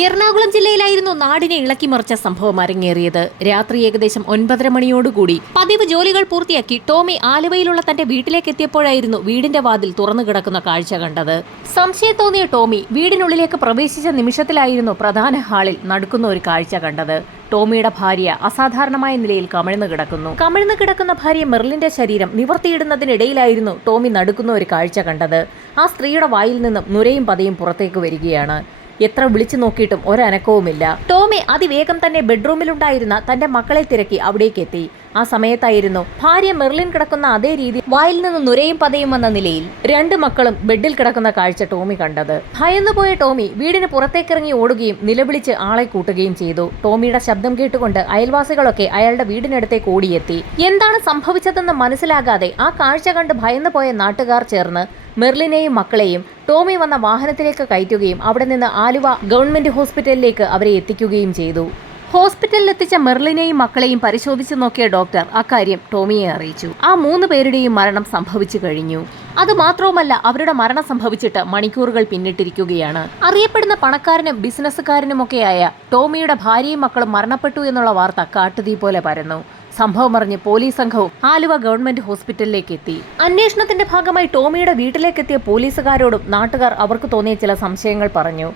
എറണാകുളം ജില്ലയിലായിരുന്നു നാടിനെ ഇളക്കിമറിച്ച സംഭവം അരങ്ങേറിയത്. രാത്രി ഏകദേശം 9:30 മണിയോടുകൂടി പതിവ് ജോലികൾ പൂർത്തിയാക്കി ടോമി ആലുവയിലുള്ള തന്റെ വീട്ടിലേക്ക് എത്തിയപ്പോഴായിരുന്നു വീടിന്റെ വാതിൽ തുറന്നു കിടക്കുന്ന കാഴ്ച കണ്ടത്. സംശയം തോന്നിയ ടോമി വീടിനുള്ളിലേക്ക് പ്രവേശിച്ച നിമിഷത്തിലായിരുന്നു പ്രധാന ഹാളിൽ നടക്കുന്ന ഒരു കാഴ്ച കണ്ടത്. ടോമിയുടെ ഭാര്യ അസാധാരണമായ നിലയിൽ കമിഴ്ന്നു കിടക്കുന്ന ഭാര്യ മെർലിന്റെ ശരീരം നിവർത്തിയിടുന്നതിനിടയിലായിരുന്നു ടോമി നടുക്കുന്ന ഒരു കാഴ്ച കണ്ടത്. ആ സ്ത്രീയുടെ വായിൽ നിന്നും നുരയും പതയും പുറത്തേക്ക് വരികയാണ്. എത്ര വിളിച്ചു നോക്കിയിട്ടും ഒരനക്കവുമില്ല. ടോമി അതിവേഗം തന്നെ ബെഡ്റൂമിലുണ്ടായിരുന്ന തന്റെ മക്കളെ തിരക്കി അവിടേക്ക് എത്തി. ആ സമയത്തായിരുന്നു ഭാര്യ മെർലിൻ കിടക്കുന്ന അതേ രീതി വായിൽ നിന്ന് നുരയും പതയും വന്ന നിലയിൽ 2 മക്കളും ബെഡിൽ കിടക്കുന്ന കാഴ്ച ടോമി കണ്ടത്. ഭയന്നുപോയ ടോമി വീടിന് പുറത്തേക്കിറങ്ങി ഓടുകയും നിലവിളിച്ച് ആളെ കൂട്ടുകയും ചെയ്തു. ടോമിയുടെ ശബ്ദം കേട്ടുകൊണ്ട് അയൽവാസികളൊക്കെ അയാളുടെ വീടിനടുത്തേക്ക് ഓടിയെത്തി. എന്താണ് സംഭവിച്ചതെന്ന് മനസ്സിലാകാതെ ആ കാഴ്ച കണ്ട് ഭയന്നുപോയ നാട്ടുകാർ ചേർന്ന് മെർലിനെയും മക്കളെയും ടോമി വന്ന വാഹനത്തിലേക്ക് കയറ്റുകയും അവിടെ നിന്ന് ആലുവ ഗവൺമെന്റ് ഹോസ്പിറ്റലിലേക്ക് അവരെ എത്തിക്കുകയും ചെയ്തു. ഹോസ്പിറ്റലിലെത്തിച്ച മെർലിനെയും മക്കളെയും പരിശോധിച്ചു നോക്കിയ ഡോക്ടർ അക്കാര്യം ടോമിയെ അറിയിച്ചു. ആ 3 പേരുടെയും മരണം സംഭവിച്ചു കഴിഞ്ഞു. അതുമാത്രവുമല്ല, അവരുടെ മരണം സംഭവിച്ചിട്ട് മണിക്കൂറുകൾ പിന്നിട്ടിരിക്കുകയാണ്. അറിയപ്പെടുന്ന പണക്കാരനും ബിസിനസ്സുകാരനുമൊക്കെയായ ടോമിയുടെ ഭാര്യയും മക്കളും മരണപ്പെട്ടു എന്നുള്ള വാർത്ത കാട്ടുതീ പോലെ പരന്നു. സംഭവം അറിഞ്ഞ് പോലീസ് സംഘവും ആലുവ ഗവൺമെന്റ് ഹോസ്പിറ്റലിലേക്ക് എത്തി. അന്വേഷണത്തിന്റെ ഭാഗമായി ടോമിയുടെ വീട്ടിലേക്കെത്തിയ പോലീസുകാരോടും നാട്ടുകാർ അവർക്ക് തോന്നിയ ചില സംശയങ്ങൾ പറഞ്ഞു.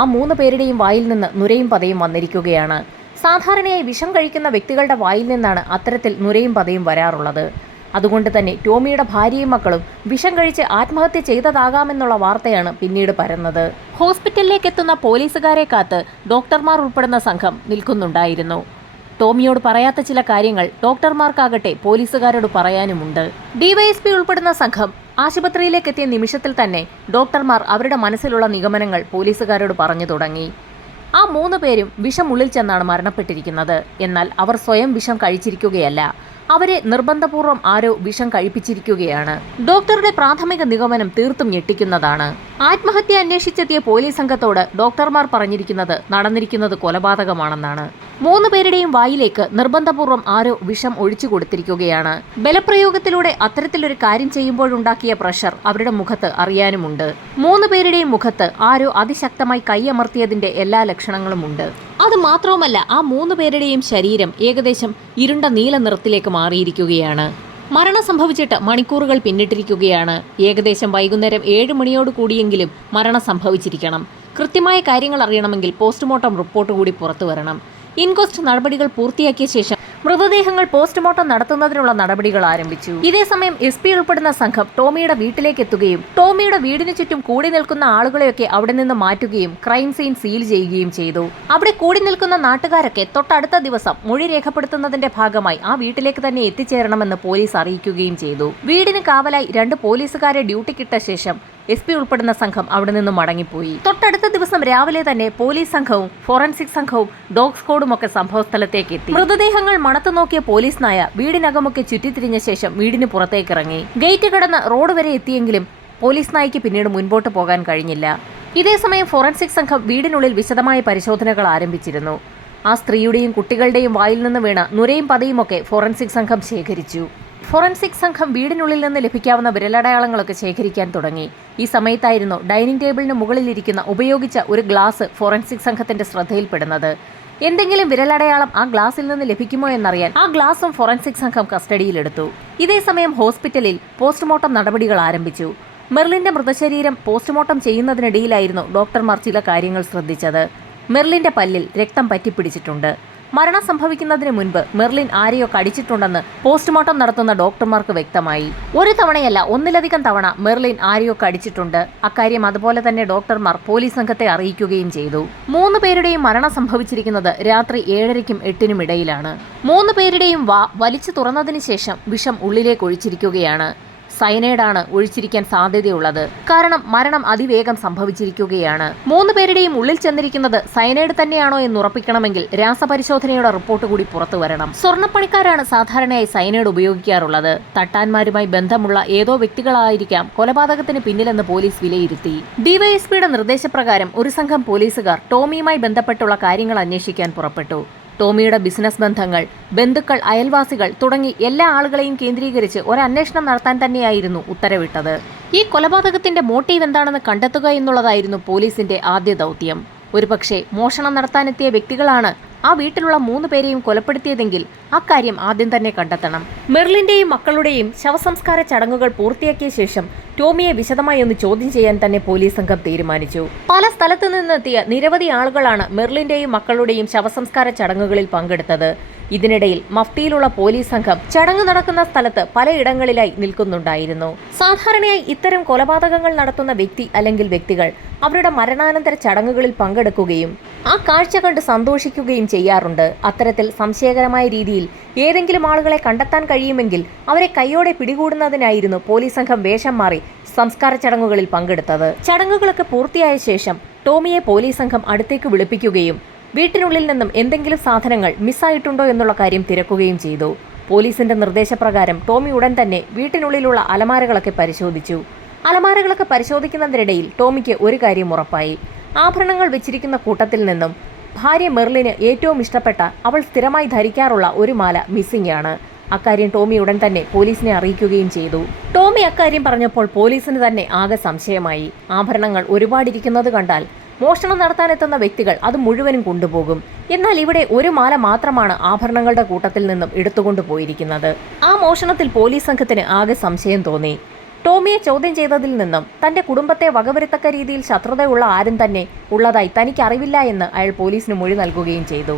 ആ 3 പേരുടെയും വായിൽ നിന്ന് നുരയും പതയും വന്നിരിക്കുകയാണ്. സാധാരണയായി വിഷം കഴിക്കുന്ന വ്യക്തികളുടെ വായിൽ നിന്നാണ് അത്തരത്തിൽ നുരയും പതയും വരാറുള്ളത്. അതുകൊണ്ട് തന്നെ ടോമിയുടെ ഭാര്യയും മക്കളും വിഷം കഴിച്ച് ആത്മഹത്യ ചെയ്തതാകാമെന്നുള്ള വാർത്തയാണ് പിന്നീട് പരന്നത്. ഹോസ്പിറ്റലിലേക്ക് എത്തുന്ന പോലീസുകാരെ കാത്ത് ഡോക്ടർമാർ ഉൾപ്പെടുന്ന സംഘം നിൽക്കുന്നുണ്ടായിരുന്നു. ടോമിയോട് പറയാത്ത ചില കാര്യങ്ങൾ ഡോക്ടർമാർക്കാകട്ടെ പോലീസുകാരോട് പറയാനുമുണ്ട്. ഡിവൈഎസ്പി ഉൾപ്പെടുന്ന സംഘം ആശുപത്രിയിലേക്ക് എത്തിയ നിമിഷത്തിൽ തന്നെ ഡോക്ടർമാർ അവരുടെ മനസ്സിലുള്ള നിഗമനങ്ങൾ പോലീസുകാരോട് പറഞ്ഞു തുടങ്ങി. ആ 3 പേരും വിഷം ഉള്ളിൽ ചെന്നാണ് മരണപ്പെട്ടിരിക്കുന്നത്. എന്നാൽ അവർ സ്വയം വിഷം കഴിച്ചിരിക്കുകയല്ല, അവരെ നിർബന്ധപൂർവ്വം ആരോ വിഷം കഴിപ്പിച്ചിരിക്കുകയാണ്. ഡോക്ടറുടെ പ്രാഥമിക നിഗമനം തീർത്തും ഞെട്ടിക്കുന്നതാണ്. ആത്മഹത്യ അന്വേഷിച്ചെത്തിയ പോലീസ് സംഘത്തോട് ഡോക്ടർമാർ പറഞ്ഞിരിക്കുന്നത് നടന്നിരിക്കുന്നത് കൊലപാതകമാണെന്നാണ്. 3 പേരുടെയും വായിലേക്ക് നിർബന്ധപൂർവ്വം ആരോ വിഷം ഒഴിച്ചു കൊടുത്തിരിക്കുകയാണ്. ബലപ്രയോഗത്തിലൂടെ അത്തരത്തിലൊരു കാര്യം ചെയ്യുമ്പോഴുണ്ടാക്കിയ പ്രഷർ അവരുടെ മുഖത്ത് അറിയാനുമുണ്ട്. 3 പേരുടെയും മുഖത്ത് ആരോ അതിശക്തമായി കൈയമർത്തിയതിന്റെ എല്ലാ ലക്ഷണങ്ങളുമുണ്ട്. അതുമാത്രവുമല്ല, ആ 3 പേരുടെയും ശരീരം ഏകദേശം ഇരുണ്ട നീല നിറത്തിലേക്ക് മാറിയിരിക്കുകയാണ്. മരണം സംഭവിച്ചിട്ട് മണിക്കൂറുകൾ പിന്നിട്ടിരിക്കുകയാണ്. ഏകദേശം വൈകുന്നേരം 7 മണിയോട് കൂടിയെങ്കിലും മരണം സംഭവിച്ചിരിക്കണം. കൃത്യമായ കാര്യങ്ങൾ അറിയണമെങ്കിൽ പോസ്റ്റ്മോർട്ടം റിപ്പോർട്ട് കൂടി പുറത്തു വരണം. ഇൻക്വസ്റ്റ് നടപടികൾ പൂർത്തിയാക്കിയ ശേഷം മൃതദേഹങ്ങൾ പോസ്റ്റ്മോർട്ടം നടത്തുന്നതിനുള്ള നടപടികൾ ആരംഭിച്ചു. ഇതേസമയം SP ഉൾപ്പെടുന്ന സംഘം ടോമിയുടെ വീട്ടിലേക്ക് എത്തുകയും ടോമിയുടെ വീടിനു ചുറ്റും കൂടി നിൽക്കുന്ന ആളുകളെയൊക്കെ അവിടെ നിന്ന് മാറ്റുകയും ക്രൈം സീൻ സീൽ ചെയ്യുകയും ചെയ്തു. അവിടെ കൂടി നിൽക്കുന്ന നാട്ടുകാരൊക്കെ തൊട്ടടുത്ത ദിവസം മൊഴി രേഖപ്പെടുത്തുന്നതിന്റെ ഭാഗമായി ആ വീട്ടിലേക്ക് തന്നെ എത്തിച്ചേരണമെന്ന് പോലീസ് അറിയിക്കുകയും ചെയ്തു. വീടിന് കാവലായി 2 പോലീസുകാരെ ഡ്യൂട്ടിക്കിട്ട ശേഷം SP ഉൾപ്പെടുന്ന സംഘം അവിടെ നിന്ന് മടങ്ങിപ്പോയി. തൊട്ടടുത്ത ദിവസം രാവിലെ തന്നെ പോലീസ് സംഘവും ഫോറൻസിക് സംഘവും ഡോഗ് സ്ക്വാഡും ഒക്കെ സംഭവസ്ഥലത്തേക്ക് എത്തി. മൃതദേഹങ്ങൾ മണത്തു നോക്കിയ പോലീസ് നായ വീടിനകമൊക്കെ ചുറ്റിത്തിരിഞ്ഞ ശേഷം വീടിന് പുറത്തേക്കിറങ്ങി. ഗേറ്റ് കടന്ന് റോഡ് വരെ എത്തിയെങ്കിലും പോലീസ് നായ്ക്ക് പിന്നീട് മുൻപോട്ട് പോകാൻ കഴിഞ്ഞില്ല. ഇതേസമയം ഫോറൻസിക് സംഘം വീടിനുള്ളിൽ വിശദമായ പരിശോധനകൾ ആരംഭിച്ചിരുന്നു. ആ സ്ത്രീയുടെയും കുട്ടികളുടെയും വായിൽ നിന്ന് വീണ നുരയും പതയുമൊക്കെ ഫോറൻസിക് സംഘം ശേഖരിച്ചു. ഫോറൻസിക് സംഘം വീടിനുള്ളിൽ നിന്ന് ലഭിക്കാവുന്ന വിരലടയാളങ്ങളൊക്കെ ശേഖരിക്കാൻ തുടങ്ങി. ഈ സമയത്തായിരുന്നു ഡൈനിങ് ടേബിളിന് മുകളിലിരിക്കുന്ന ഉപയോഗിച്ച ഒരു ഗ്ലാസ് ഫോറൻസിക് സംഘത്തിന്റെ ശ്രദ്ധയിൽപ്പെടുന്നത്. എന്തെങ്കിലും വിരലടയാളം ആ ഗ്ലാസിൽ നിന്ന് ലഭിക്കുമോ എന്നറിയാൻ ആ ഗ്ലാസും ഫോറൻസിക് സംഘം കസ്റ്റഡിയിലെടുത്തു. ഇതേസമയം ഹോസ്പിറ്റലിൽ പോസ്റ്റ്മോർട്ടം നടപടികൾ ആരംഭിച്ചു. മെർലിന്റെ മൃതശരീരം പോസ്റ്റ്മോർട്ടം ചെയ്യുന്നതിനിടയിലായിരുന്നു ഡോക്ടർമാർ ചില കാര്യങ്ങൾ ശ്രദ്ധിച്ചത്. മെർലിന്റെ പല്ലിൽ രക്തം പറ്റിപ്പിടിച്ചിട്ടുണ്ട്. മരണം സംഭവിക്കുന്നതിന് മുൻപ് മെർലിൻ ആരെയോ കടിച്ചിട്ടുണ്ടെന്ന് പോസ്റ്റ്മോർട്ടം നടത്തുന്ന ഡോക്ടർമാർക്ക് വ്യക്തമായി. ഒരു തവണയല്ല, 1-ലധികം തവണ മെർലിൻ ആരെയോ കടിച്ചിട്ടുണ്ട്. അക്കാര്യം അതുപോലെ തന്നെ ഡോക്ടർമാർ പോലീസ് സംഘത്തെ അറിയിക്കുകയും ചെയ്തു. 3 പേരുടെയും മരണം സംഭവിച്ചിരിക്കുന്നത് രാത്രി 7:30നും 8:00നും ഇടയിലാണ്. 3 പേരുടെയും വലിച്ചു തുറന്നതിന് ശേഷം വിഷം ഉള്ളിലേക്ക് ഒഴിച്ചിരിക്കുകയാണ്. സയനൈഡാണ് ഒഴിച്ചിരിക്കാൻ സാധ്യതയുള്ളത്. കാരണം മരണം അതിവേഗം സംഭവിച്ചിരിക്കുകയാണ്. 3 പേരുടെയും ഉള്ളിൽ ചെന്നിരിക്കുന്നത് സയനൈഡ് തന്നെയാണോ എന്ന് ഉറപ്പിക്കണമെങ്കിൽ രാസപരിശോധനയുടെ റിപ്പോർട്ട് കൂടി പുറത്തു വരണം. സ്വർണ്ണപ്പണിക്കാരാണ് സാധാരണയായി സയനൈഡ് ഉപയോഗിക്കാറുള്ളത്. തട്ടാന്മാരുമായി ബന്ധമുള്ള ഏതോ വ്യക്തികളായിരിക്കാം കൊലപാതകത്തിന് പിന്നിലെന്ന് പോലീസ് വിലയിരുത്തി. ഡിവൈഎസ്പിയുടെ നിർദ്ദേശപ്രകാരം ഒരു സംഘം പോലീസുകാർ ടോമിയുമായി ബന്ധപ്പെട്ടുള്ള കാര്യങ്ങൾ അന്വേഷിക്കാൻ പുറപ്പെട്ടു. ടോമിയുടെ ബിസിനസ് ബന്ധങ്ങൾ, ബന്ധുക്കൾ, അയൽവാസികൾ തുടങ്ങി എല്ലാ ആളുകളെയും കേന്ദ്രീകരിച്ച് ഒരു അന്വേഷണം നടത്താൻ തന്നെയായിരുന്നു ഉത്തരവിട്ടത്. ഈ കൊലപാതകത്തിന്റെ മോട്ടീവ് എന്താണെന്ന് കണ്ടെത്തുക എന്നുള്ളതായിരുന്നു പോലീസിന്റെ ആദ്യ ദൗത്യം. ഒരുപക്ഷെ മോഷണം നടത്താനെത്തിയ വ്യക്തികളാണ് ആ വീട്ടിലുള്ള 3 പേരെയും കൊലപ്പെടുത്തിയതെങ്കിൽ അക്കാര്യം ആദ്യം തന്നെ കണ്ടെത്തണം. മെർലിന്റെയും മക്കളുടെയും ശവസംസ്കാര ചടങ്ങുകൾ പൂർത്തിയാക്കിയ ശേഷം ടോമിയെ വിശദമായി ഒന്ന് ചോദ്യം ചെയ്യാൻ തന്നെ പോലീസ് സംഘം തീരുമാനിച്ചു. പല സ്ഥലത്തു നിന്നെത്തിയ നിരവധി ആളുകളാണ് മെർലിന്റെയും മക്കളുടെയും ശവസംസ്കാര ചടങ്ങുകളിൽ പങ്കെടുത്തത്. ഇതിനിടയിൽ മഫ്തിയിലുള്ള പോലീസ് സംഘം ചടങ്ങ് നടക്കുന്ന സ്ഥലത്ത് പലയിടങ്ങളിലായി നിൽക്കുന്നുണ്ടായിരുന്നു. സാധാരണയായി ഇത്തരം കൊലപാതകങ്ങൾ നടത്തുന്ന വ്യക്തി അല്ലെങ്കിൽ വ്യക്തികൾ അവരുടെ മരണാനന്തര ചടങ്ങുകളിൽ പങ്കെടുക്കുകയും ആ കാഴ്ച കണ്ട് സന്തോഷിക്കുകയും ചെയ്യാറുണ്ട്. അത്തരത്തിൽ സംശയകരമായ രീതിയിൽ ഏതെങ്കിലും ആളുകളെ കണ്ടെത്താൻ കഴിയുമെങ്കിൽ അവരെ കൈയോടെ പിടികൂടുന്നതിനായിരുന്നു പോലീസ് സംഘം വേഷം മാറി സംസ്കാര ചടങ്ങുകളിൽ പങ്കെടുത്തത്. ചടങ്ങുകളൊക്കെ പൂർത്തിയായ ശേഷം ടോമിയെ പോലീസ് സംഘം അടുത്തേക്ക് വിളിപ്പിക്കുകയും വീട്ടിനുള്ളിൽ നിന്നും എന്തെങ്കിലും സാധനങ്ങൾ മിസ്സായിട്ടുണ്ടോ എന്നുള്ള കാര്യം തിരക്കുകയും ചെയ്തു. പോലീസിന്റെ നിർദ്ദേശപ്രകാരം ടോമി ഉടൻ തന്നെ വീട്ടിനുള്ളിലുള്ള അലമാരകളൊക്കെ പരിശോധിച്ചു. അലമാരകളൊക്കെ പരിശോധിക്കുന്നതിനിടയിൽ ടോമിക്ക് ഒരു കാര്യം ഉറപ്പായി. ആഭരണങ്ങൾ വെച്ചിരിക്കുന്ന കൂട്ടത്തിൽ നിന്നും ഭാര്യ മെർലിന് ഏറ്റവും ഇഷ്ടപ്പെട്ട അവൾ സ്ഥിരമായി ധരിക്കാറുള്ള ഒരു മാല മിസ്സിംഗ് ആണ്. അക്കാര്യം ടോമി ഉടൻ തന്നെ പോലീസിനെ അറിയിക്കുകയും ചെയ്തു. ടോമി അക്കാര്യം പറഞ്ഞപ്പോൾ പോലീസിന് തന്നെ ആകെ സംശയമായി. ആഭരണങ്ങൾ ഒരുപാടിരിക്കുന്നത് കണ്ടാൽ മോഷണം നടത്താനെത്തുന്ന വ്യക്തികൾ അത് മുഴുവനും കൊണ്ടുപോകും. എന്നാൽ ഇവിടെ ഒരു മാല മാത്രമാണ് ആഭരണങ്ങളുടെ കൂട്ടത്തിൽ നിന്നും എടുത്തുകൊണ്ടു പോയിരിക്കുന്നത്. ആ മോഷണത്തിൽ പോലീസ് സംഘത്തിന് ആകെ സംശയം തോന്നി. ടോമിയെ ചോദ്യം ചെയ്തതിൽ നിന്നും തന്റെ കുടുംബത്തെ വകവരുത്തക്ക രീതിയിൽ ശത്രുതയുള്ള ആരും തന്നെ ഉള്ളതായി തനിക്ക് അറിവില്ല എന്ന് അയാൾ പോലീസിന് മൊഴി നൽകുകയും ചെയ്തു.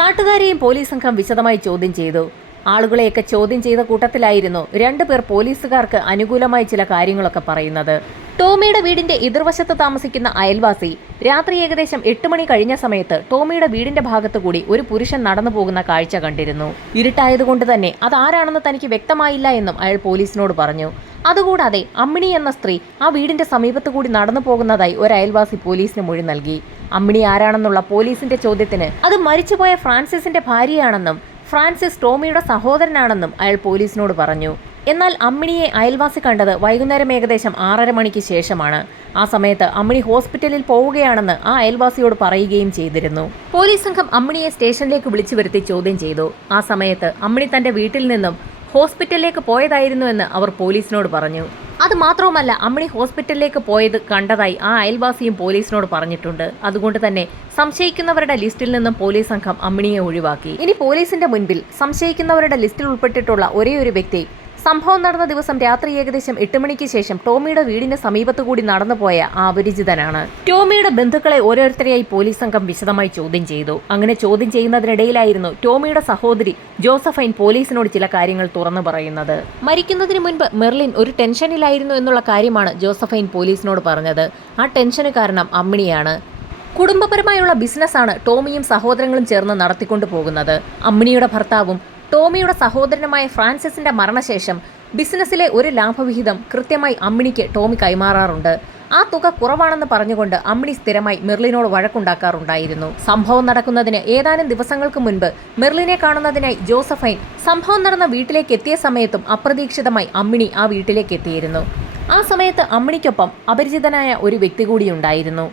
നാട്ടുകാരെയും പോലീസ് സംഘം വിശദമായി ചോദ്യം ചെയ്തു. ആളുകളെയൊക്കെ ചോദ്യം ചെയ്ത കൂട്ടത്തിലായിരുന്നു 2 പേർ പോലീസുകാർക്ക് അനുകൂലമായി ചില കാര്യങ്ങളൊക്കെ പറയുന്നത്. ടോമിയുടെ വീടിന്റെ എതിർവശത്ത് താമസിക്കുന്ന അയൽവാസി രാത്രി ഏകദേശം 8 മണി കഴിഞ്ഞ സമയത്ത് ടോമിയുടെ വീടിന്റെ ഭാഗത്തു കൂടി ഒരു പുരുഷൻ നടന്നു പോകുന്ന കാഴ്ച കണ്ടിരുന്നു. ഇരുട്ടായതുകൊണ്ട് തന്നെ അതാരാണെന്ന് തനിക്ക് വ്യക്തമായില്ല എന്നും അയാൾ പോലീസിനോട് പറഞ്ഞു. അതുകൂടാതെ അമ്മിണി എന്ന സ്ത്രീ ആ വീടിന്റെ സമീപത്തു കൂടി നടന്നു പോകുന്നതായി ഒരു അയൽവാസി പോലീസിന് മൊഴി നൽകി. അമ്മിണി ആരാണെന്നുള്ള പോലീസിന്റെ ചോദ്യത്തിന് അത് മരിച്ചുപോയ ഫ്രാൻസിസിന്റെ ഭാര്യയാണെന്നും ഫ്രാൻസിസ് ടോമിയുടെ സഹോദരനാണെന്നും അയാൾ പോലീസിനോട് പറഞ്ഞു. എന്നാൽ അമ്മിണിയെ അയൽവാസി കണ്ടത് വൈകുന്നേരം ഏകദേശം 6:30 മണിക്ക് ശേഷമാണ്. ആ സമയത്ത് അമ്മിണി ഹോസ്പിറ്റലിൽ പോവുകയാണെന്ന് ആ അയൽവാസിയോട് പറയുകയും ചെയ്തിരുന്നു. പോലീസ് സംഘം അമ്മിണിയെ സ്റ്റേഷനിലേക്ക് വിളിച്ചു വരുത്തി ചോദ്യം ചെയ്തു. ആ സമയത്ത് അമ്മിണി തന്റെ വീട്ടിൽ നിന്നും ഹോസ്പിറ്റലിലേക്ക് പോയതായിരുന്നുവെന്ന് അവർ പോലീസിനോട് പറഞ്ഞു. അത് മാത്രവുമല്ല, അമ്മിണി ഹോസ്പിറ്റലിലേക്ക് പോയത് കണ്ടതായി ആ അയൽവാസിയും പോലീസിനോട് പറഞ്ഞിട്ടുണ്ട്. അതുകൊണ്ട് തന്നെ സംശയിക്കുന്നവരുടെ ലിസ്റ്റിൽ നിന്നും പോലീസ് സംഘം അമ്മിണിയെ ഒഴിവാക്കി. ഇനി പോലീസിന്റെ മുൻപിൽ സംശയിക്കുന്നവരുടെ ലിസ്റ്റിൽ ഉൾപ്പെട്ടിട്ടുള്ള ഒരേയൊരു വ്യക്തി സംഭവം നടന്ന ദിവസം രാത്രി ഏകദേശം 8 മണിക്ക് ശേഷം ടോമിയുടെ വീടിന് സമീപത്തുകൂടി നടന്നുപോയ ആ അപരിചിതനാണ്. ടോമിയുടെ ബന്ധുക്കളെ ഓരോരുത്തരെയായി പോലീസ് സംഘം വിശദമായി ചോദ്യം ചെയ്തു. അങ്ങനെ ചോദ്യം ചെയ്യുന്നതിനിടയിലായിരുന്നു ടോമിയുടെ സഹോദരി ജോസഫൈൻ പോലീസിനോട് ചില കാര്യങ്ങൾ തുറന്നു പറയുന്നത്. മരിക്കുന്നതിന് മുൻപ് മെർലിൻ ഒരു ടെൻഷനിലായിരുന്നു എന്നുള്ള കാര്യമാണ് ജോസഫൈൻ പോലീസിനോട് പറഞ്ഞത്. ആ ടെൻഷന് കാരണം അമ്മിണിയാണ്. കുടുംബപരമായുള്ള ബിസിനസ്സാണ് ടോമിയും സഹോദരങ്ങളും ചേർന്ന് നടത്തിക്കൊണ്ടു പോകുന്നത്. അമ്മിണിയുടെ ഭർത്താവും ടോമിയുടെ സഹോദരനുമായ ഫ്രാൻസിസിന്റെ മരണശേഷം ബിസിനസ്സിലെ ഒരു ലാഭവിഹിതം കൃത്യമായി അമ്മിണിക്ക് ടോമി കൈമാറാറുണ്ട്. ആ തുക കുറവാണെന്ന് പറഞ്ഞുകൊണ്ട് അമ്മിണി സ്ഥിരമായി മെർലിനോട് വഴക്കുണ്ടാക്കാറുണ്ടായിരുന്നു. സംഭവം നടക്കുന്നതിന് ഏതാനും ദിവസങ്ങൾക്ക് മുൻപ് മെർലിനെ കാണുന്നതിനായി ജോസഫൈൻ സംഭവം നടന്ന വീട്ടിലേക്ക് എത്തിയ സമയത്തും അപ്രതീക്ഷിതമായി അമ്മിണി ആ വീട്ടിലേക്ക് എത്തിയിരുന്നു. ആ സമയത്ത് അമ്മിണിക്കൊപ്പം അപരിചിതനായ ഒരു വ്യക്തി കൂടിയുണ്ടായിരുന്നു.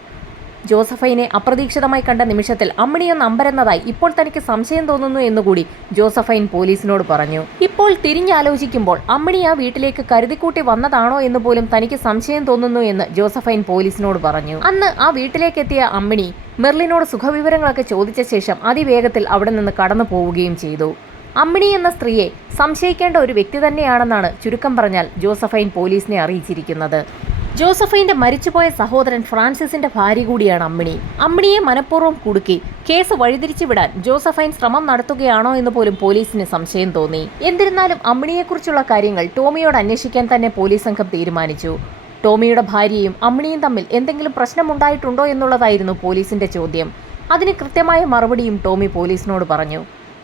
ജോസഫൈനെ അപ്രതീക്ഷിതമായി കണ്ട നിമിഷത്തിൽ അമ്മിണിയൊന്ന് അമ്പരന്നതായി ഇപ്പോൾ തനിക്ക് സംശയം തോന്നുന്നു എന്നുകൂടി ജോസഫൈൻ പോലീസിനോട് പറഞ്ഞു. ഇപ്പോൾ തിരിഞ്ഞാലോചിക്കുമ്പോൾ അമ്മിണി ആ വീട്ടിലേക്ക് കരുതിക്കൂട്ടി വന്നതാണോ എന്ന് പോലും തനിക്ക് സംശയം തോന്നുന്നു എന്ന് ജോസഫൈൻ പോലീസിനോട് പറഞ്ഞു. അന്ന് ആ വീട്ടിലേക്കെത്തിയ അമ്മിണി മെർലിനോട് സുഖവിവരങ്ങളൊക്കെ ചോദിച്ച ശേഷം അതിവേഗത്തിൽ അവിടെ നിന്ന് കടന്നു പോവുകയും ചെയ്തു. അമ്മിണി എന്ന സ്ത്രീയെ സംശയിക്കേണ്ട ഒരു വ്യക്തി തന്നെയാണെന്നാണ് ചുരുക്കം പറഞ്ഞാൽ ജോസഫൈൻ പോലീസിനെ അറിയിച്ചിരിക്കുന്നത്. ജോസഫൈന്റെ മരിച്ചുപോയ സഹോദരൻ ഫ്രാൻസിസിന്റെ ഭാര്യ കൂടിയാണ് അമ്മിണി. അമ്മിണിയെ മനഃപൂർവ്വം കുടുക്കി കേസ് വഴിതിരിച്ചു വിടാൻ ജോസഫൈൻ ശ്രമം നടത്തുകയാണോ എന്ന് പോലും പോലീസിന് സംശയം തോന്നി. എന്നിരുന്നാലും അമ്മിണിയെക്കുറിച്ചുള്ള കാര്യങ്ങൾ ടോമിയോട് അന്വേഷിക്കാൻ തന്നെ പോലീസ് സംഘം തീരുമാനിച്ചു. ടോമിയുടെ ഭാര്യയും അമ്മിണിയും തമ്മിൽ എന്തെങ്കിലും പ്രശ്നമുണ്ടായിട്ടുണ്ടോ എന്നുള്ളതായിരുന്നു പോലീസിന്റെ ചോദ്യം. അതിന് കൃത്യമായ മറുപടിയും ടോമി പോലീസിനോട് പറഞ്ഞു.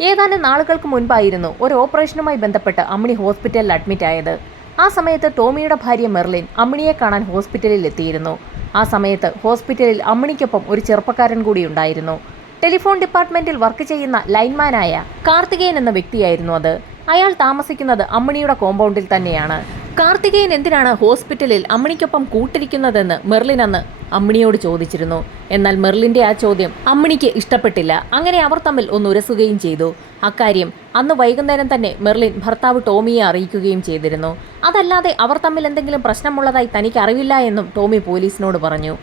ഏതാനും നാളുകൾക്ക് മുൻപായിരുന്നു ഒരു ഓപ്പറേഷനുമായി ബന്ധപ്പെട്ട് അമ്മിണി ഹോസ്പിറ്റലിൽ അഡ്മിറ്റ് ആയത്. ആ സമയത്ത് ടോമിയുടെ ഭാര്യ മെർലിൻ അമ്മിണിയെ കാണാൻ ഹോസ്പിറ്റലിൽ എത്തിയിരുന്നു. ആ സമയത്ത് ഹോസ്പിറ്റലിൽ അമ്മിണിക്കൊപ്പം ഒരു ചെറുപ്പക്കാരൻ കൂടി ഉണ്ടായിരുന്നു. ടെലിഫോൺ ഡിപ്പാർട്ട്മെന്റിൽ വർക്ക് ചെയ്യുന്ന ലൈൻമാനായ കാർത്തികേയൻ എന്ന വ്യക്തിയായിരുന്നു അത്. അയാൾ താമസിക്കുന്നത് അമ്മിണിയുടെ കോമ്പൗണ്ടിൽ തന്നെയാണ്. കാർത്തികേയൻ എന്തിനാണ് ഹോസ്പിറ്റലിൽ അമ്മിണിക്കൊപ്പം കൂട്ടിരിക്കുന്നതെന്ന് മെർലിൻ അന്ന് അമ്മിണിയോട് ചോദിച്ചിരുന്നു. എന്നാൽ മെർലിന്റെ ആ ചോദ്യം അമ്മിണിക്ക് ഇഷ്ടപ്പെട്ടില്ല. അങ്ങനെ അവർ തമ്മിൽ ഒന്ന് ഉരസുകയും ചെയ്തു. അക്കാര്യം അന്ന് വൈകുന്നേരം തന്നെ മെർലിൻ ഭർത്താവ് ടോമിയെ അറിയിക്കുകയും ചെയ്തിരുന്നു. അതല്ലാതെ അവർ തമ്മിൽ എന്തെങ്കിലും പ്രശ്നമുള്ളതായി തനിക്ക് അറിവില്ല എന്നും ടോമി പോലീസിനോട് പറഞ്ഞു.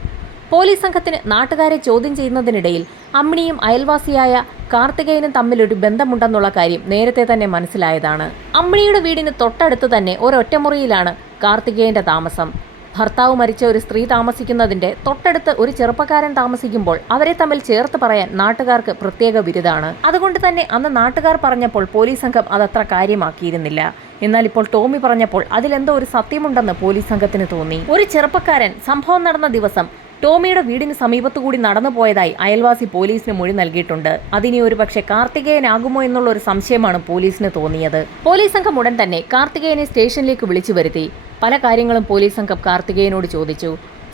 പോലീസ് സംഘത്തിന് നാട്ടുകാരെ ചോദ്യം ചെയ്യുന്നതിനിടയിൽ അമ്മിണിയും അയൽവാസിയായ കാർത്തികേയനും തമ്മിലൊരു ബന്ധമുണ്ടെന്നുള്ള കാര്യം നേരത്തെ തന്നെ മനസ്സിലായതാണ്. അമ്മിണിയുടെ വീടിന് തൊട്ടടുത്ത് തന്നെ ഒരൊറ്റമുറിയിലാണ് കാർത്തികേയന്റെ താമസം. ഭർത്താവ് മരിച്ച ഒരു സ്ത്രീ താമസിക്കുന്നതിന്റെ തൊട്ടടുത്ത് ഒരു ചെറുപ്പക്കാരൻ താമസിക്കുമ്പോൾ അവരെ തമ്മിൽ ചേർത്ത് പറയാൻ നാട്ടുകാർക്ക് പ്രത്യേക ബിരുദാണ്. അതുകൊണ്ട് തന്നെ അന്ന് നാട്ടുകാർ പറഞ്ഞപ്പോൾ പോലീസ് സംഘം അതത്ര കാര്യമാക്കിയിരുന്നില്ല. എന്നാൽ ഇപ്പോൾ ടോമി പറഞ്ഞപ്പോൾ അതിലെന്തോ ഒരു സത്യമുണ്ടെന്ന് പോലീസ് സംഘത്തിന് തോന്നി. ഒരു ചെറുപ്പക്കാരൻ സംഭവം നടന്ന ദിവസം ടോമിയുടെ വീടിന് സമീപത്തുകൂടി നടന്നു പോയതായി അയൽവാസി പോലീസിന് മൊഴി നൽകിയിട്ടുണ്ട്. അതിനി ഒരു പക്ഷേ കാർത്തികേയനാകുമോ എന്നുള്ള ഒരു സംശയമാണ് പോലീസിന് തോന്നിയത്. പോലീസ് സംഘം ഉടൻ തന്നെ കാർത്തികേയനെ സ്റ്റേഷനിലേക്ക് വിളിച്ചു വരുത്തി. പല കാര്യങ്ങളും പോലീസ് സംഘം കാർത്തികേയനോട് ചോദിച്ചു.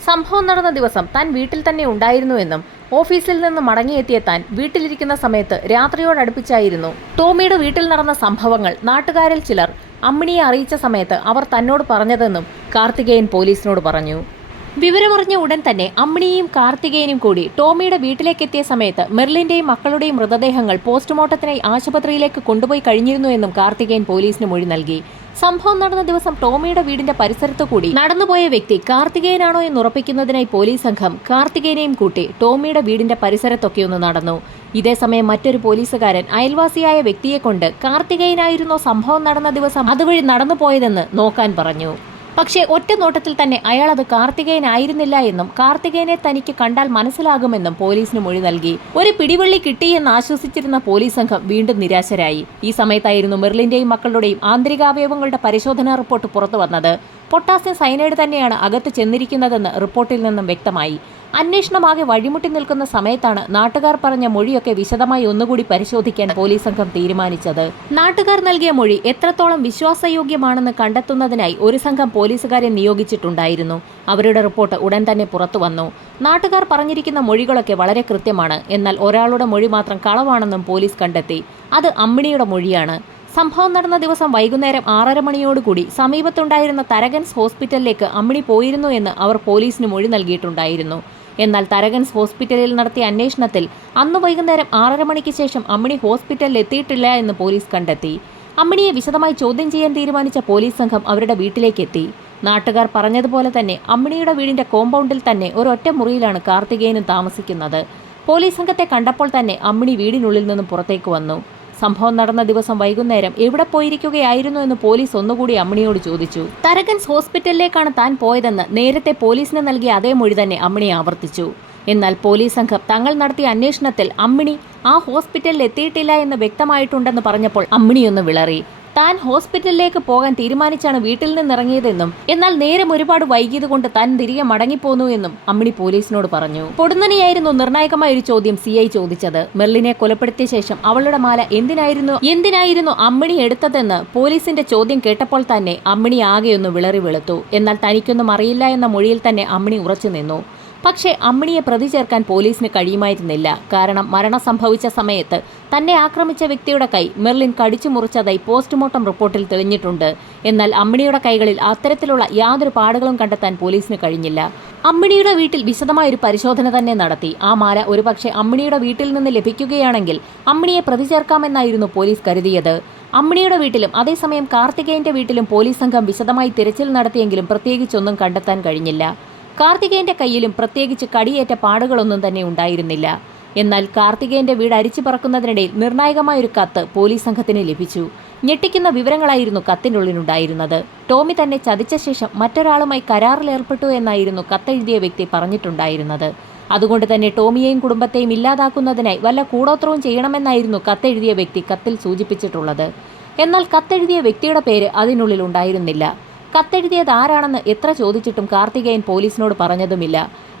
സംഭവം നടന്ന ദിവസം താൻ വീട്ടിൽ തന്നെ ഉണ്ടായിരുന്നുവെന്നും ഓഫീസിൽ നിന്ന് മടങ്ങിയെത്തിയ താൻ വീട്ടിലിരിക്കുന്ന സമയത്ത് രാത്രിയോടടുപ്പിച്ചായിരുന്നു ടോമിയുടെ വീട്ടിൽ നടന്ന സംഭവങ്ങൾ നാട്ടുകാരിൽ ചിലർ അമ്മിണിയെ അറിയിച്ച സമയത്ത് അവർ തന്നോട് പറഞ്ഞതെന്നും കാർത്തികേയൻ പോലീസിനോട് പറഞ്ഞു. വിവരമറിഞ്ഞ ഉടൻ തന്നെ അമ്മിണിയും കാർത്തികേയനും കൂടി ടോമിയുടെ വീട്ടിലേക്കെത്തിയ സമയത്ത് മെർലിന്റെയും മക്കളുടെയും മൃതദേഹങ്ങൾ പോസ്റ്റ്മോർട്ടത്തിനായി ആശുപത്രിയിലേക്ക് കൊണ്ടുപോയി കഴിഞ്ഞിരുന്നു എന്നും കാർത്തികേയൻ പോലീസിന് മൊഴി നൽകി. സംഭവം നടന്ന ദിവസം ടോമിയുടെ വീടിന്റെ പരിസരത്തു കൂടി നടന്നുപോയ വ്യക്തി കാർത്തികേയനാണോ എന്ന് ഉറപ്പിക്കുന്നതിനായി പോലീസ് സംഘം കാർത്തികേയനെയും കൂട്ടി ടോമിയുടെ വീടിന്റെ പരിസരത്തൊക്കെ ഒന്ന് നടന്നു. ഇതേസമയം മറ്റൊരു പോലീസുകാരൻ അയൽവാസിയായ വ്യക്തിയെ കൊണ്ട് കാർത്തികേയനായിരുന്നോ സംഭവം നടന്ന ദിവസം അതുവഴി നടന്നുപോയതെന്ന് നോക്കാൻ പറഞ്ഞു. പക്ഷേ ഒറ്റ നോട്ടത്തിൽ തന്നെ അയാൾ അത് കാർത്തികേയനായിരുന്നില്ല എന്നും കാർത്തികേയനെ തനിക്ക് കണ്ടാൽ മനസ്സിലാകുമെന്നും പോലീസിന് മൊഴി നൽകി. ഒരു പിടിവള്ളി കിട്ടിയെന്ന് ആശ്വസിച്ചിരുന്ന പോലീസ് സംഘം വീണ്ടും നിരാശരായി. ഈ സമയത്തായിരുന്നു മെർലിന്റെയും മക്കളുടെയും ആന്തരികാവയവങ്ങളുടെ പരിശോധനാ റിപ്പോർട്ട് പുറത്തു വന്നത്. പൊട്ടാസ്യം സയനൈഡ് തന്നെയാണ് അകത്ത് ചെന്നിരിക്കുന്നതെന്ന് റിപ്പോർട്ടിൽ നിന്നും വ്യക്തമായി. അന്വേഷണമാകെ വഴിമുട്ടി നിൽക്കുന്ന സമയത്താണ് നാട്ടുകാർ പറഞ്ഞ മൊഴിയൊക്കെ വിശദമായി ഒന്നുകൂടി പരിശോധിക്കാൻ പോലീസ് സംഘം തീരുമാനിച്ചത്. നാട്ടുകാർ നൽകിയ മൊഴി എത്രത്തോളം വിശ്വാസയോഗ്യമാണെന്ന് കണ്ടെത്തുന്നതിനായി ഒരു സംഘം പോലീസുകാരെ നിയോഗിച്ചിട്ടുണ്ടായിരുന്നു. അവരുടെ റിപ്പോർട്ട് ഉടൻ തന്നെ പുറത്തു വന്നു. നാട്ടുകാർ പറഞ്ഞിരിക്കുന്ന മൊഴികളൊക്കെ വളരെ കൃത്യമാണ്. എന്നാൽ ഒരാളുടെ മൊഴി മാത്രം കളവാണെന്നും പോലീസ് കണ്ടെത്തി. അത് അമ്മിണിയുടെ മൊഴിയാണ്. സംഭവം നടന്ന ദിവസം വൈകുന്നേരം 6:30 മണിയോടുകൂടി സമീപത്തുണ്ടായിരുന്ന തരകൻസ് ഹോസ്പിറ്റലിലേക്ക് അമ്മിണി പോയിരുന്നു എന്ന് അവർ പോലീസിന് മൊഴി നൽകിയിട്ടുണ്ടായിരുന്നു. എന്നാൽ തരകൻസ് ഹോസ്പിറ്റലിൽ നടത്തിയ അന്വേഷണത്തിൽ അന്ന് വൈകുന്നേരം 6:30 മണിക്ക് ശേഷം അമ്മിണി ഹോസ്പിറ്റലിൽ എത്തിയിട്ടില്ല എന്ന് പോലീസ് കണ്ടെത്തി. അമ്മിണിയെ വിശദമായി ചോദ്യം ചെയ്യാൻ തീരുമാനിച്ച പോലീസ് സംഘം അവരുടെ വീട്ടിലേക്കെത്തി. നാട്ടുകാർ പറഞ്ഞതുപോലെ തന്നെ അമ്മിണിയുടെ വീടിന്റെ കോമ്പൗണ്ടിൽ തന്നെ ഒരൊറ്റ മുറിയിലാണ് കാർത്തികേയനും താമസിക്കുന്നത്. പോലീസ് സംഘത്തെ കണ്ടപ്പോൾ തന്നെ അമ്മിണി വീടിനുള്ളിൽ നിന്നും പുറത്തേക്ക് വന്നു. സംഭവം നടന്ന ദിവസം വൈകുന്നേരം എവിടെ പോയിരിക്കുകയായിരുന്നു എന്ന് പോലീസ് ഒന്നുകൂടി അമ്മിണിയോട് ചോദിച്ചു. തരകൻസ് ഹോസ്പിറ്റലിലേക്കാണ് താൻ പോയതെന്ന് നേരത്തെ പോലീസിന് നൽകിയ അതേ മൊഴി തന്നെ അമ്മിണി ആവർത്തിച്ചു. എന്നാൽ പോലീസ് സംഘം തങ്ങൾ നടത്തിയ അന്വേഷണത്തിൽ അമ്മിണി ആ ഹോസ്പിറ്റലിൽ എത്തിയിട്ടില്ല എന്ന് വ്യക്തമായിട്ടുണ്ടെന്ന് പറഞ്ഞപ്പോൾ അമ്മിണിയൊന്ന് വിളറി. താൻ ഹോസ്പിറ്റലിലേക്ക് പോകാൻ തീരുമാനിച്ചാണ് വീട്ടിൽ നിന്നിറങ്ങിയതെന്നും എന്നാൽ നേരം ഒരുപാട് വൈകിയതുകൊണ്ട് താൻ തിരികെ മടങ്ങിപ്പോന്നു എന്നും അമ്മിണി പോലീസിനോട് പറഞ്ഞു. പൊടുന്നനെയായിരുന്നു നിർണായകമായ ഒരു ചോദ്യം CI ചോദിച്ചത്. മെർലിനെ കൊലപ്പെടുത്തിയ ശേഷം അവളുടെ മാല എന്തിനായിരുന്നു അമ്മിണി എടുത്തതെന്ന് പോലീസിന്റെ ചോദ്യം കേട്ടപ്പോൾ തന്നെ അമ്മിണി ആകെയൊന്ന് വിളറി വെളുത്തു. എന്നാൽ തനിക്കൊന്നും അറിയില്ല എന്ന മൊഴിയിൽ തന്നെ അമ്മിണി ഉറച്ചു നിന്നു. പക്ഷേ അമ്മിണിയെ പ്രതി ചേർക്കാൻ പോലീസിന് കഴിയുമായിരുന്നില്ല. കാരണം മരണം സംഭവിച്ച സമയത്ത് തന്നെ ആക്രമിച്ച വ്യക്തിയുടെ കൈ മെർലിൻ കടിച്ചു മുറിച്ചതായി പോസ്റ്റ്മോർട്ടം റിപ്പോർട്ടിൽ തെളിഞ്ഞിട്ടുണ്ട്. എന്നാൽ അമ്മിണിയുടെ കൈകളിൽ അത്തരത്തിലുള്ള യാതൊരു പാടുകളും കണ്ടെത്താൻ പോലീസിന് കഴിഞ്ഞില്ല. അമ്മിണിയുടെ വീട്ടിൽ വിശദമായൊരു പരിശോധന തന്നെ നടത്തി. ആ മാല ഒരുപക്ഷെ അമ്മിണിയുടെ വീട്ടിൽ നിന്ന് ലഭിക്കുകയാണെങ്കിൽ അമ്മിണിയെ പ്രതി ചേർക്കാമെന്നായിരുന്നു പോലീസ് കരുതിയത്. അമ്മിണിയുടെ വീട്ടിലും അതേസമയം കാർത്തികേയന്റെ വീട്ടിലും പോലീസ് സംഘം വിശദമായി തിരച്ചിൽ നടത്തിയെങ്കിലും പ്രത്യേകിച്ചൊന്നും കണ്ടെത്താൻ കഴിഞ്ഞില്ല. കാർത്തികേയന്റെ കയ്യിലും പ്രത്യേകിച്ച് കടിയേറ്റ പാടുകളൊന്നും തന്നെ ഉണ്ടായിരുന്നില്ല. എന്നാൽ കാർത്തികേയന്റെ വീട് അരിച്ചു പറക്കുന്നതിനിടയിൽ നിർണായകമായൊരു കത്ത് പോലീസ് സംഘത്തിന് ലഭിച്ചു. ഞെട്ടിക്കുന്ന വിവരങ്ങളായിരുന്നു കത്തിനുള്ളിലുണ്ടായിരുന്നത്. ടോമി തന്നെ ചതിച്ച ശേഷം മറ്റൊരാളുമായി കരാറിലേർപ്പെട്ടു എന്നായിരുന്നു കത്തെഴുതിയ വ്യക്തി പറഞ്ഞിട്ടുണ്ടായിരുന്നത്. അതുകൊണ്ട് തന്നെ ടോമിയെയും കുടുംബത്തെയും ഇല്ലാതാക്കുന്നതിനായി വല്ല കൂടോത്രവും ചെയ്യണമെന്നായിരുന്നു കത്തെഴുതിയ വ്യക്തി കത്തിൽ സൂചിപ്പിച്ചിട്ടുള്ളത്. എന്നാൽ കത്തെഴുതിയ വ്യക്തിയുടെ പേര് അതിനുള്ളിൽ ഉണ്ടായിരുന്നില്ല. കത്തെഴുതിയത് ആരാണെന്ന് എത്ര ചോദിച്ചിട്ടും കാർത്തികേയൻ പോലീസിനോട് പറഞ്ഞതുമില്ല.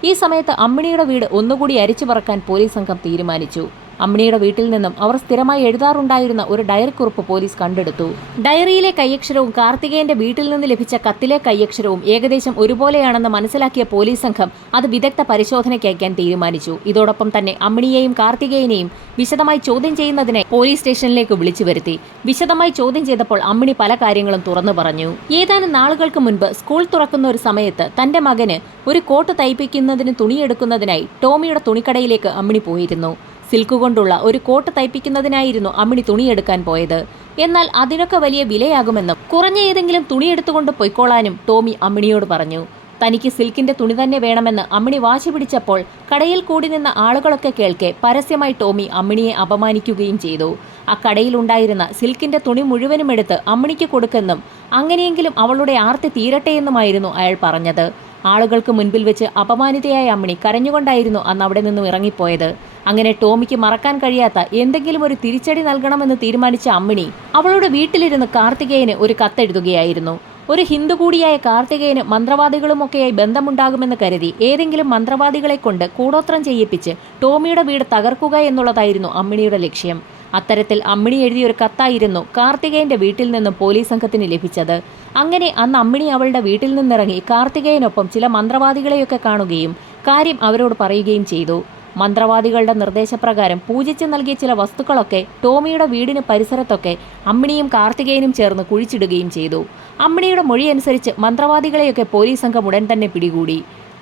ഈ സമയത്ത് അമ്മിണിയുടെ വീട് ഒന്നുകൂടി അരിച്ചു പറക്കാൻ പോലീസ് സംഘം തീരുമാനിച്ചു. അമ്മിണിയുടെ വീട്ടിൽ നിന്നും അവർ സ്ഥിരമായി എഴുതാറുണ്ടായിരുന്ന ഒരു ഡയറി കുറിപ്പ് പോലീസ് കണ്ടെടുത്തു. ഡയറിയിലെ കൈയക്ഷരവും കാർത്തികേയന്റെ വീട്ടിൽ നിന്ന് ലഭിച്ച കത്തിലെ കൈയക്ഷരവും ഏകദേശം ഒരുപോലെയാണെന്ന് മനസ്സിലാക്കിയ പോലീസ് സംഘം അത് വിദഗ്ധ പരിശോധനയ്ക്ക് അയക്കാൻ തീരുമാനിച്ചു. ഇതോടൊപ്പം തന്നെ അമ്മിണിയെയും കാർത്തികേയനെയും വിശദമായി ചോദ്യം ചെയ്യുന്നതിനായി പോലീസ് സ്റ്റേഷനിലേക്ക് വിളിച്ചു വരുത്തി. വിശദമായി ചോദ്യം ചെയ്തപ്പോൾ അമ്മിണി പല കാര്യങ്ങളും തുറന്നു പറഞ്ഞു. ഏതാനും നാളുകൾക്ക് മുൻപ് സ്കൂൾ തുറക്കുന്ന ഒരു സമയത്ത് തന്റെ മകന് ഒരു കോട്ട് തയ്പ്പിക്കുന്നതിന് തുണിയെടുക്കുന്നതിനായി ടോമിയുടെ തുണിക്കടയിലേക്ക് അമ്മിണി പോയിരുന്നു. സിൽക്ക് കൊണ്ടുള്ള ഒരു കോട്ട് തയ്പ്പിക്കുന്നതിനായിരുന്നു അമ്മിണി തുണിയെടുക്കാൻ പോയത്. എന്നാൽ അതിനൊക്കെ വലിയ വിലയാകുമെന്നും കുറഞ്ഞ ഏതെങ്കിലും തുണിയെടുത്തുകൊണ്ട് പൊയ്ക്കോളാനും ടോമി അമ്മിണിയോട് പറഞ്ഞു. തനിക്ക് സിൽക്കിന്റെ തുണി തന്നെ വേണമെന്ന് അമ്മിണി വാശി പിടിച്ചപ്പോൾ കടയിൽ കൂടി നിന്ന ആളുകളൊക്കെ കേൾക്കെ പരസ്യമായി ടോമി അമ്മിണിയെ അപമാനിക്കുകയും ചെയ്തു. ആ കടയിലുണ്ടായിരുന്ന സിൽക്കിന്റെ തുണി മുഴുവനും എടുത്ത് അമ്മിണിക്ക് കൊടുക്കെന്നും അങ്ങനെയെങ്കിലും അവളുടെ ആർത്തി തീരട്ടെ എന്നുമായിരുന്നു അയാൾ പറഞ്ഞത്. ആളുകൾക്ക് മുൻപിൽ വെച്ച് അപമാനിതയായ അമ്മിണി കരഞ്ഞുകൊണ്ടായിരുന്നു അന്ന് അവിടെ നിന്നും ഇറങ്ങിപ്പോയത്. അങ്ങനെ ടോമിക്ക് മറക്കാൻ കഴിയാത്ത എന്തെങ്കിലും ഒരു തിരിച്ചടി നൽകണമെന്ന് തീരുമാനിച്ച അമ്മിണി അവളുടെ വീട്ടിലിരുന്ന് കാർത്തികേയന് ഒരു കത്തെഴുതുകയായിരുന്നു. ഒരു ഹിന്ദു കൂടിയായ കാർത്തികേയന് മന്ത്രവാദികളുമൊക്കെയായി ബന്ധമുണ്ടാകുമെന്ന് കരുതി ഏതെങ്കിലും മന്ത്രവാദികളെ കൊണ്ട് കൂടോത്രം ചെയ്യിപ്പിച്ച് ടോമിയുടെ വീട് തകർക്കുക എന്നുള്ളതായിരുന്നു അമ്മിണിയുടെ ലക്ഷ്യം. അത്തരത്തിൽ അമ്മിണി എഴുതിയൊരു കത്തായിരുന്നു കാർത്തികേയന്റെ വീട്ടിൽ നിന്നും പോലീസ് സംഘത്തിന് ലഭിച്ചത്. അങ്ങനെ അന്ന് അമ്മിണി അവളുടെ വീട്ടിൽ നിന്നിറങ്ങി കാർത്തികേയനൊപ്പം ചില മന്ത്രവാദികളെയൊക്കെ കാണുകയും കാര്യം അവരോട് പറയുകയും ചെയ്തു. മന്ത്രവാദികളുടെ നിർദ്ദേശപ്രകാരം പൂജിച്ച് നൽകിയ ചില വസ്തുക്കളൊക്കെ ടോമിയുടെ വീടിന് പരിസരത്തൊക്കെ അമ്മിണിയും കാർത്തികേയനും ചേർന്ന് കുഴിച്ചിടുകയും ചെയ്തു. അമ്മിണിയുടെ മൊഴിയനുസരിച്ച് മന്ത്രവാദികളെയൊക്കെ പോലീസ് സംഘം ഉടൻ തന്നെ പിടികൂടി.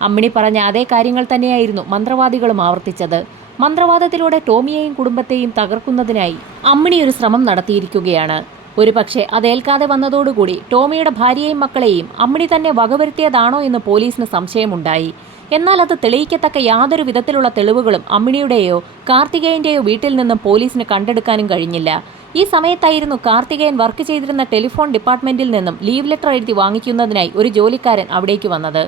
അമ്മിണി പറഞ്ഞ അതേ കാര്യങ്ങൾ തന്നെയായിരുന്നു മന്ത്രവാദികളും ആവർത്തിച്ചത്. മന്ത്രവാദത്തിലൂടെ ടോമിയെയും കുടുംബത്തെയും തകർക്കുന്നതിനായി അമ്മിണി ഒരു ശ്രമം നടത്തിയിരിക്കുകയാണ്. ഒരുപക്ഷെ അതേൽക്കാതെ വന്നതോടുകൂടി ടോമിയുടെ ഭാര്യയെയും മക്കളെയും അമ്മിണി തന്നെ വകവരുത്തിയതാണോ എന്ന് പോലീസിന് സംശയമുണ്ടായി. എന്നാൽ അത് തെളിയിക്കത്തക്ക യാതൊരു വിധത്തിലുള്ള തെളിവുകളും അമ്മിണിയുടെയോ കാർത്തികേയന്റെയോ വീട്ടിൽ നിന്നും പോലീസിന് കണ്ടെടുക്കാനും കഴിഞ്ഞില്ല. ഈ സമയത്തായിരുന്നു കാർത്തികേയൻ വർക്ക് ചെയ്തിരുന്ന ടെലിഫോൺ ഡിപ്പാർട്ട്മെന്റിൽ നിന്നും ലീവ് ലെറ്റർ എഴുതി വാങ്ങിക്കുന്നതിനായി ഒരു ജോലിക്കാരൻ അവിടേക്ക് വന്നത്.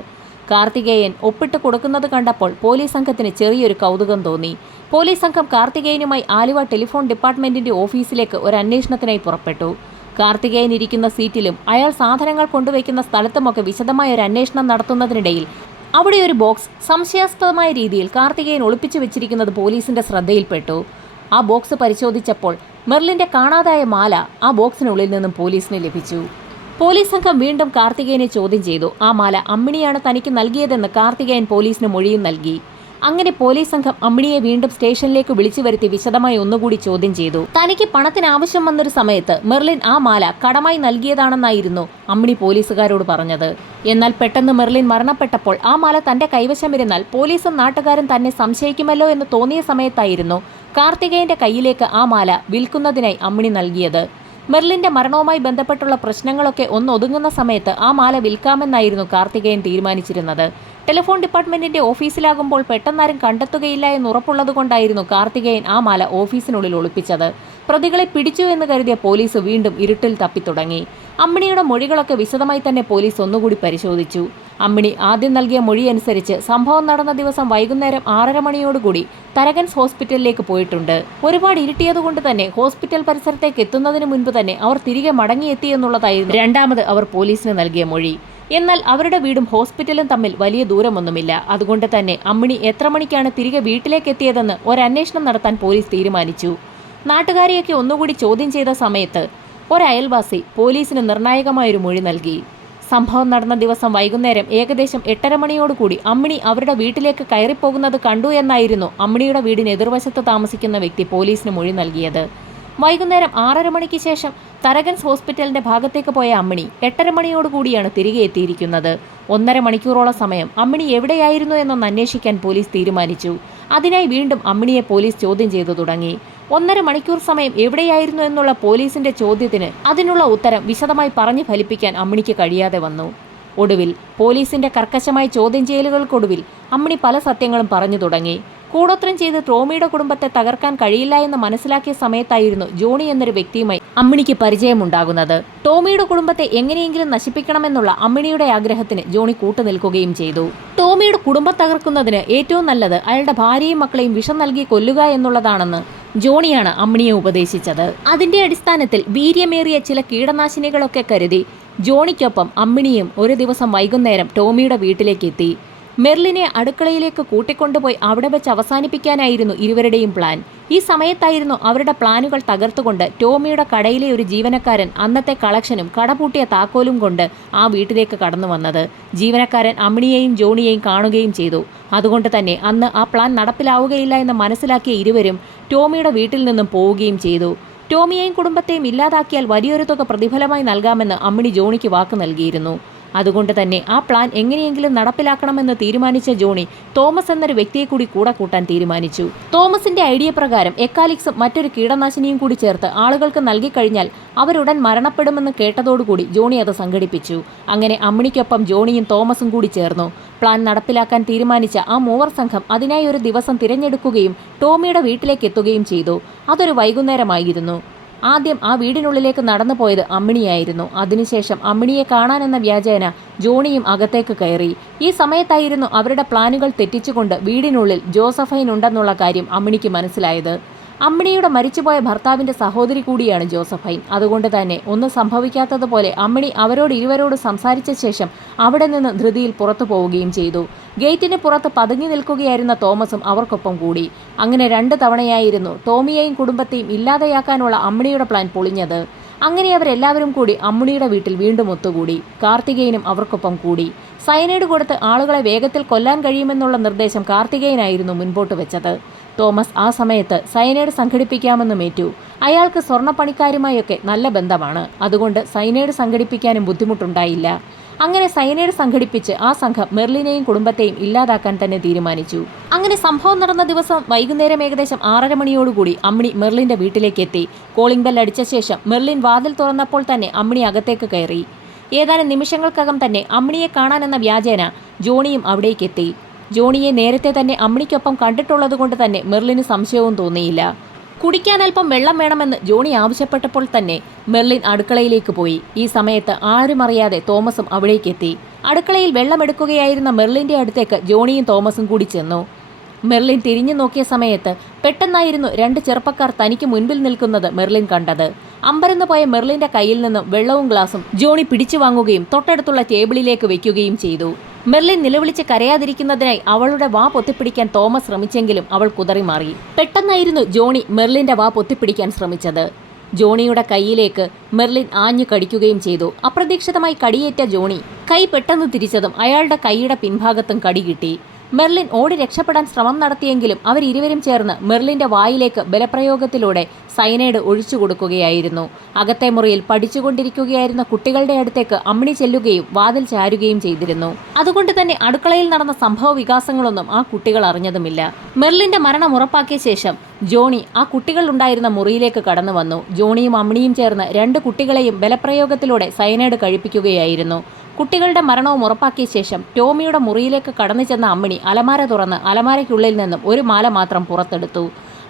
കാർത്തികേയൻ ഒപ്പിട്ട് കൊടുക്കുന്നത് കണ്ടപ്പോൾ പോലീസ് സംഘത്തിന് ചെറിയൊരു കൗതുകം തോന്നി. പോലീസ് സംഘം കാർത്തികേയനുമായി ആലുവ ടെലിഫോൺ ഡിപ്പാർട്ട്മെന്റിന്റെ ഓഫീസിലേക്ക് ഒരു അന്വേഷണത്തിനായി പുറപ്പെട്ടു. കാർത്തികേയൻ ഇരിക്കുന്ന സീറ്റിലും അയാൾ സാധനങ്ങൾ കൊണ്ടുവയ്ക്കുന്ന സ്ഥലത്തുമൊക്കെ വിശദമായ ഒരു അന്വേഷണം നടത്തുന്നതിനിടയിൽ അവിടെ ഒരു ബോക്സ് സംശയാസ്പദമായ രീതിയിൽ കാർത്തികേയൻ ഒളിപ്പിച്ചു വെച്ചിരിക്കുന്നത് പോലീസിന്റെ ശ്രദ്ധയിൽപ്പെട്ടു. ആ ബോക്സ് പരിശോധിച്ചപ്പോൾ മെർലിന്റെ കാണാതായ മാല ആ ബോക്സിനുള്ളിൽ നിന്നും പോലീസിന് ലഭിച്ചു. പോലീസ് സംഘം വീണ്ടും കാർത്തികേയനെ ചോദ്യം ചെയ്തു. ആ മാല അമ്മിണിയാണ് തനിക്ക് നൽകിയതെന്ന് കാർത്തികേയൻ പോലീസിന് മൊഴിയും നൽകി. അങ്ങനെ പോലീസ് സംഘം അമ്മിണിയെ വീണ്ടും സ്റ്റേഷനിലേക്ക് വിളിച്ചു വരുത്തി വിശദമായി ഒന്നുകൂടി ചോദ്യം ചെയ്തു. തനിക്ക് പണത്തിന് ആവശ്യം വന്നൊരു സമയത്ത് മെർലിൻ ആ മാല കടമായി നൽകിയതാണെന്നായിരുന്നു അമ്മിണി പോലീസുകാരോട് പറഞ്ഞത്. എന്നാൽ പെട്ടെന്ന് മെർലിൻ മരണപ്പെട്ടപ്പോൾ ആ മാല തന്റെ കൈവശമിരുന്നാൽ പോലീസും നാട്ടുകാരും തന്നെ സംശയിക്കുമല്ലോ എന്ന് തോന്നിയ സമയത്തായിരുന്നു കാർത്തികേയന്റെ കയ്യിലേക്ക് ആ മാല വിൽക്കുന്നതിനായി അമ്മിണി നൽകിയത്. മെർലിന്റെ മരണവുമായി ബന്ധപ്പെട്ടുള്ള പ്രശ്നങ്ങളൊക്കെ ഒന്നൊതുങ്ങുന്ന സമയത്ത് ആ മാല വിൽക്കാമെന്നായിരുന്നു കാർത്തികേയൻ തീരുമാനിച്ചിരുന്നത്. ടെലിഫോൺ ഡിപ്പാർട്ട്മെന്റിന്റെ ഓഫീസിലാകുമ്പോൾ പെട്ടെന്നാരും കണ്ടെത്തുകയില്ല എന്ന് ഉറപ്പുള്ളതുകൊണ്ടായിരുന്നു കാർത്തികേയൻ ആ മാല ഓഫീസിനുള്ളിൽ ഒളിപ്പിച്ചത്. പ്രതികളെ പിടിച്ചു എന്ന് കരുതിയ പോലീസ് വീണ്ടും ഇരുട്ടിൽ തപ്പിത്തുടങ്ങി. അമ്മിണിയുടെ മൊഴികളൊക്കെ വിശദമായി തന്നെ പോലീസ് ഒന്നുകൂടി പരിശോധിച്ചു. അമ്മിണി ആദ്യം നൽകിയ മൊഴിയനുസരിച്ച് സംഭവം നടന്ന ദിവസം വൈകുന്നേരം 6:30 മണിയോടുകൂടി തരകൻസ് ഹോസ്പിറ്റലിലേക്ക് പോയിട്ടുണ്ട്. ഒരുപാട് ഇരുട്ടിയതുകൊണ്ട് തന്നെ ഹോസ്പിറ്റൽ പരിസരത്തേക്ക് എത്തുന്നതിന് മുൻപ് തന്നെ അവർ തിരികെ മടങ്ങിയെത്തിയെന്നുള്ളതായിരുന്നു രണ്ടാമത് അവർ പോലീസിന് നൽകിയ മൊഴി. എന്നാൽ അവരുടെ വീടും ഹോസ്പിറ്റലും തമ്മിൽ വലിയ ദൂരമൊന്നുമില്ല. അതുകൊണ്ട് തന്നെ അമ്മിണി എത്ര മണിക്കാണ് തിരികെ വീട്ടിലേക്ക് എത്തിയതെന്ന് ഒരന്വേഷണം നടത്താൻ പോലീസ് തീരുമാനിച്ചു. നാട്ടുകാരെയൊക്കെ ഒന്നുകൂടി ചോദ്യം ചെയ്ത സമയത്ത് ഒരയൽവാസി പോലീസിന് നിർണായകമായൊരു മൊഴി നൽകി. സംഭവം നടന്ന ദിവസം വൈകുന്നേരം ഏകദേശം 8:30 മണിയോടുകൂടി അമ്മിണി അവരുടെ വീട്ടിലേക്ക് കയറിപ്പോകുന്നത് കണ്ടു എന്നായിരുന്നു അമ്മിണിയുടെ വീടിന് എതിർവശത്ത് താമസിക്കുന്ന വ്യക്തി പോലീസിന് മൊഴി നൽകിയത്. വൈകുന്നേരം 6:30 മണിക്ക് ശേഷം തരകൻസ് ഹോസ്പിറ്റലിന്റെ ഭാഗത്തേക്ക് പോയ അമ്മിണി 8:30 മണിയോടുകൂടിയാണ് തിരികെ എത്തിയിരിക്കുന്നത്. 1.5 മണിക്കൂറോളം സമയം അമ്മിണി എവിടെയായിരുന്നു എന്നൊന്ന് അന്വേഷിക്കാൻ പോലീസ് തീരുമാനിച്ചു. അതിനായി വീണ്ടും അമ്മിണിയെ പോലീസ് ചോദ്യം ചെയ്തു തുടങ്ങി. 1.5 മണിക്കൂർ സമയം എവിടെയായിരുന്നു എന്നുള്ള പോലീസിന്റെ ചോദ്യത്തിന് അതിനുള്ള ഉത്തരം വിശദമായി പറഞ്ഞു ഫലിപ്പിക്കാൻ അമ്മിണിക്ക് കഴിയാതെ വന്നു. ഒടുവിൽ പോലീസിന്റെ കർക്കശമായ ചോദ്യം ചെയ്യലുകൾക്കൊടുവിൽ അമ്മിണി പല സത്യങ്ങളും പറഞ്ഞു തുടങ്ങി. കൂടോത്രം ചെയ്ത് ടോമിയുടെ കുടുംബത്തെ തകർക്കാൻ കഴിയില്ല എന്ന് മനസ്സിലാക്കിയ സമയത്തായിരുന്നു ജോണി എന്നൊരു വ്യക്തിയുമായി അമ്മിണിക്ക് പരിചയമുണ്ടാകുന്നത്. ടോമിയുടെ കുടുംബത്തെ എങ്ങനെയെങ്കിലും നശിപ്പിക്കണമെന്നുള്ള അമ്മിണിയുടെ ആഗ്രഹത്തിന് ജോണി കൂട്ടുനിൽക്കുകയും ചെയ്തു. ടോമിയുടെ കുടുംബം തകർക്കുന്നതിന് ഏറ്റവും നല്ലത് അയാളുടെ ഭാര്യയും മക്കളെയും വിഷം നൽകി കൊല്ലുക എന്നുള്ളതാണെന്ന് ജോണിയാണ് അമ്മിണിയെ ഉപദേശിച്ചത്. അതിന്റെ അടിസ്ഥാനത്തിൽ വീര്യമേറിയ ചില കീടനാശിനികളൊക്കെ കരുതി ജോണിക്കൊപ്പം അമ്മിണിയും ഒരു ദിവസം വൈകുന്നേരം ടോമിയുടെ വീട്ടിലേക്ക് എത്തി. മെർലിനെ അടുക്കളയിലേക്ക് കൂട്ടിക്കൊണ്ടുപോയി അവിടെ വെച്ച് അവസാനിപ്പിക്കാനായിരുന്നു ഇരുവരുടെയും പ്ലാൻ. ഈ സമയത്തായിരുന്നു അവരുടെ പ്ലാനുകൾ തകർത്തുകൊണ്ട് ടോമിയുടെ കടയിലെ ഒരു ജീവനക്കാരൻ അന്നത്തെ കളക്ഷനും കടപൂട്ടിയ താക്കോലും കൊണ്ട് ആ വീട്ടിലേക്ക് കടന്നു വന്നത്. ജീവനക്കാരൻ അമ്മിണിയെയും ജോണിയെയും കാണുകയും ചെയ്തു. അതുകൊണ്ട് തന്നെ അന്ന് ആ പ്ലാൻ നടപ്പിലാവുകയില്ല എന്ന് മനസ്സിലാക്കിയ ഇരുവരും ടോമിയുടെ വീട്ടിൽ നിന്നും പോവുകയും ചെയ്തു. ടോമിയെയും കുടുംബത്തെയും ഇല്ലാതാക്കിയാൽ വലിയൊരു തുക പ്രതിഫലമായി നൽകാമെന്ന് അമ്മിണി ജോണിക്ക് വാക്ക് നൽകിയിരുന്നു. അതുകൊണ്ട് തന്നെ ആ പ്ലാൻ എങ്ങനെയെങ്കിലും നടപ്പിലാക്കണമെന്ന് തീരുമാനിച്ച ജോണി തോമസ് എന്നൊരു വ്യക്തിയെ കൂടി കൂടെ കൂട്ടാൻ തീരുമാനിച്ചു. തോമസിന്റെ ഐഡിയ പ്രകാരം എക്കാലിക്സും മറ്റൊരു കീടനാശിനിയും കൂടി ചേർത്ത് ആളുകൾക്ക് നൽകിക്കഴിഞ്ഞാൽ അവരുടൻ മരണപ്പെടുമെന്ന് കേട്ടതോടുകൂടി ജോണി അത് സംഘടിപ്പിച്ചു. അങ്ങനെ അമ്മിണിക്കൊപ്പം ജോണിയും തോമസും കൂടി ചേർന്നു. പ്ലാൻ നടപ്പിലാക്കാൻ തീരുമാനിച്ച ആ മൂവർ സംഘം അതിനായി ഒരു ദിവസം തിരഞ്ഞെടുക്കുകയും ടോമിയുടെ വീട്ടിലേക്ക് എത്തുകയും ചെയ്തു. അതൊരു വൈകുന്നേരമായിരുന്നു. ആദ്യം ആ വീടിനുള്ളിലേക്ക് നടന്നു പോയത് അമ്മിണിയായിരുന്നു. അതിനുശേഷം അമ്മിണിയെ കാണാനെന്ന വ്യാജേന ജോണിയും അകത്തേക്ക് കയറി. ഈ സമയത്തായിരുന്നു അവരുടെ പ്ലാനുകൾ തെറ്റിച്ചുകൊണ്ട് വീടിനുള്ളിൽ ജോസഫൈൻ ഉണ്ടെന്നുള്ള കാര്യം അമ്മിണിക്ക് മനസ്സിലായത്. അമ്മിണിയുടെ മരിച്ചുപോയ ഭർത്താവിന്റെ സഹോദരി കൂടിയാണ് ജോസഫൈൻ. അതുകൊണ്ട് തന്നെ ഒന്നും സംഭവിക്കാത്തതുപോലെ അമ്മിണി അവരോട് ഇരുവരോട് സംസാരിച്ച ശേഷം അവിടെ നിന്ന് ധൃതിയിൽ പുറത്തു പോവുകയും ചെയ്തു. ഗേറ്റിന് പുറത്ത് പതുങ്ങി നിൽക്കുകയായിരുന്ന തോമസും അവർക്കൊപ്പം കൂടി. അങ്ങനെ 2 തവണയായിരുന്നു ടോമിയെയും കുടുംബത്തെയും ഇല്ലാതെയാക്കാനുള്ള അമ്മിണിയുടെ പ്ലാൻ പൊളിഞ്ഞത്. അങ്ങനെ അവരെല്ലാവരും കൂടി അമ്മിണിയുടെ വീട്ടിൽ വീണ്ടും ഒത്തുകൂടി. കാർത്തികേയനും അവർക്കൊപ്പം കൂടി. സയനൈഡ് കൊടുത്ത് ആളുകളെ വേഗത്തിൽ കൊല്ലാൻ കഴിയുമെന്നുള്ള നിർദ്ദേശം കാർത്തികേയനായിരുന്നു മുൻപോട്ട് വെച്ചത്. തോമസ് ആ സമയത്ത് സയനൈഡ് സംഘടിപ്പിക്കാമെന്നും ഏറ്റു. അയാൾക്ക് സ്വർണ്ണപ്പണിക്കാരുമായൊക്കെ നല്ല ബന്ധമാണ്. അതുകൊണ്ട് സയനൈഡ് സംഘടിപ്പിക്കാനും ബുദ്ധിമുട്ടുണ്ടായില്ല. അങ്ങനെ സയനൈഡ് സംഘടിപ്പിച്ച് ആ സംഘം മെർലിനെയും കുടുംബത്തെയും ഇല്ലാതാക്കാൻ തന്നെ തീരുമാനിച്ചു. അങ്ങനെ സംഭവം നടന്ന ദിവസം വൈകുന്നേരം ഏകദേശം 6:30 മണിയോടുകൂടി അമ്മിണി മെർലിന്റെ വീട്ടിലേക്ക് എത്തി. കോളിംഗ് ബെൽ അടിച്ച ശേഷം മെർലിൻ വാതിൽ തുറന്നപ്പോൾ തന്നെ അമ്മിണി അകത്തേക്ക് കയറി. ഏതാനും നിമിഷങ്ങൾക്കകം തന്നെ അമ്മിണിയെ കാണാനെന്ന വ്യാജേന ജോണിയും അവിടേക്കെത്തി. ജോണിയെ നേരത്തെ തന്നെ അമ്മിണിക്കൊപ്പം കണ്ടിട്ടുള്ളത് കൊണ്ട് തന്നെ മെർലിന് സംശയവും തോന്നിയില്ല. കുടിക്കാൻ അല്പം വെള്ളം വേണമെന്ന് ജോണി ആവശ്യപ്പെട്ടപ്പോൾ തന്നെ മെർലിൻ അടുക്കളയിലേക്ക് പോയി. ഈ സമയത്ത് ആരും അറിയാതെ തോമസും അവിടേക്കെത്തി. അടുക്കളയിൽ വെള്ളമെടുക്കുകയായിരുന്ന മെർലിന്റെ അടുത്തേക്ക് ജോണിയും തോമസും കൂടി ചെന്നു. മെർലിൻ തിരിഞ്ഞു നോക്കിയ സമയത്ത് പെട്ടെന്നായിരുന്നു 2 ചെറുപ്പക്കാർ തനിക്ക് മുൻപിൽ നിൽക്കുന്നത് മെർലിൻ കണ്ടത്. അമ്പരന്ന് പോയ മെർലിന്റെ കയ്യിൽ നിന്നും വെള്ളവും ഗ്ലാസും ജോണി പിടിച്ചു വാങ്ങുകയും തൊട്ടടുത്തുള്ള ടേബിളിലേക്ക് വെക്കുകയും ചെയ്തു. മെർലിൻ നിലവിളിച്ച് കരയാതിരിക്കുന്നതിനായി അവളുടെ വാ പൊത്തിപ്പിടിക്കാൻ തോമസ് ശ്രമിച്ചെങ്കിലും അവൾ കുതറിമാറി. പെട്ടെന്നായിരുന്നു ജോണി മെർലിന്റെ വാ പൊത്തിപ്പിടിക്കാൻ ശ്രമിച്ചത്. ജോണിയുടെ കൈയിലേക്ക് മെർലിൻ ആഞ്ഞു കടിക്കുകയും ചെയ്തു. അപ്രതീക്ഷിതമായി കടിയേറ്റ ജോണി കൈ പെട്ടെന്ന് തിരിച്ചതും അയാളുടെ കൈയുടെ പിൻഭാഗത്തും കടി കിട്ടി. മെർലിൻ ഓടി രക്ഷപ്പെടാൻ ശ്രമം നടത്തിയെങ്കിലും അവരിരുവരും ചേർന്ന് മെർലിന്റെ വായിലേക്ക് ബലപ്രയോഗത്തിലൂടെ സയനൈഡ് ഒഴിച്ചു കൊടുക്കുകയായിരുന്നു. അകത്തെ മുറിയിൽ പഠിച്ചുകൊണ്ടിരിക്കുകയായിരുന്ന കുട്ടികളുടെ അടുത്തേക്ക് അമ്മിണി ചെല്ലുകയും വാതിൽ ചാരുകയും ചെയ്തിരുന്നു. അതുകൊണ്ട് തന്നെ അടുക്കളയിൽ നടന്ന സംഭവ വികാസങ്ങളൊന്നും ആ കുട്ടികൾ അറിഞ്ഞതുമില്ല. മെർലിന്റെ മരണം ഉറപ്പാക്കിയ ശേഷം ജോണി ആ കുട്ടികൾ ഉണ്ടായിരുന്ന മുറിയിലേക്ക് കടന്നു വന്നു. ജോണിയും അമ്മിണിയും ചേർന്ന് 2 കുട്ടികളെയും ബലപ്രയോഗത്തിലൂടെ സയനൈഡ് കഴിപ്പിക്കുകയായിരുന്നു. കുട്ടികളുടെ മരണവും ഉറപ്പാക്കിയ ശേഷം ടോമിയുടെ മുറിയിലേക്ക് കടന്നു ചെന്ന അമ്മിണി അലമാര തുറന്ന് അലമാരയ്ക്കുള്ളിൽ നിന്നും ഒരു മാല മാത്രം പുറത്തെടുത്തു.